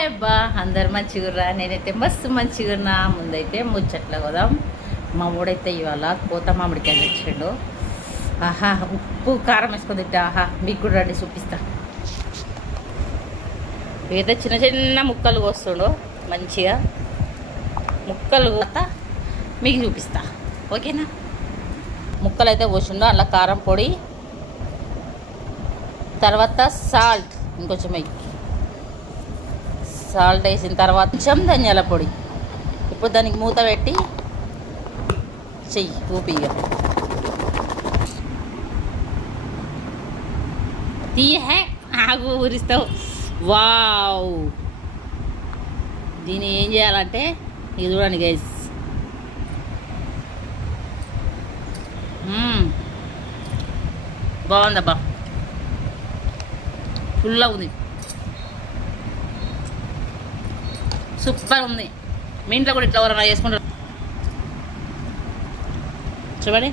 Hi అబ్బా, అందరు మంచిగుర్రా? నేనైతే మస్తు మంచిగున్నా. ముందైతే ముచ్చట్ల కదా, మా ఊడైతే ఇవాళ కోత మామిడికాయలు తెచ్చిండు. ఆహా, ఉప్పు కారం వేసుకొని తింటా. ఆహా, మీకు కూడా రండి చూపిస్తా. అయితే చిన్న చిన్న ముక్కలు కోస్తుండు, మంచిగా ముక్కలు కోత మీకు చూపిస్తా. ఓకేనా? ముక్కలు అయితే కోసిండు. అలా కారం పొడి, తర్వాత సాల్ట్, ఇంకొంచెం సాల్ట్ వేసిన తర్వాత కొంచెం ధనియాల పొడి. ఇప్పుడు దానికి మూత పెట్టి చెయ్యి ఊపిగా తీయే ఆగు, ఊరిస్తావు. వావ్! దీన్ని ఏం చేయాలంటే ఇది చూడండి గైస్. బాగుందబ్బా, ఫుల్గా ఉంది, సూపర్ ఉంది. మీ ఇంట్లో కూడా ఇట్లా ఎవరైనా చేసుకుంటారు చూడండి.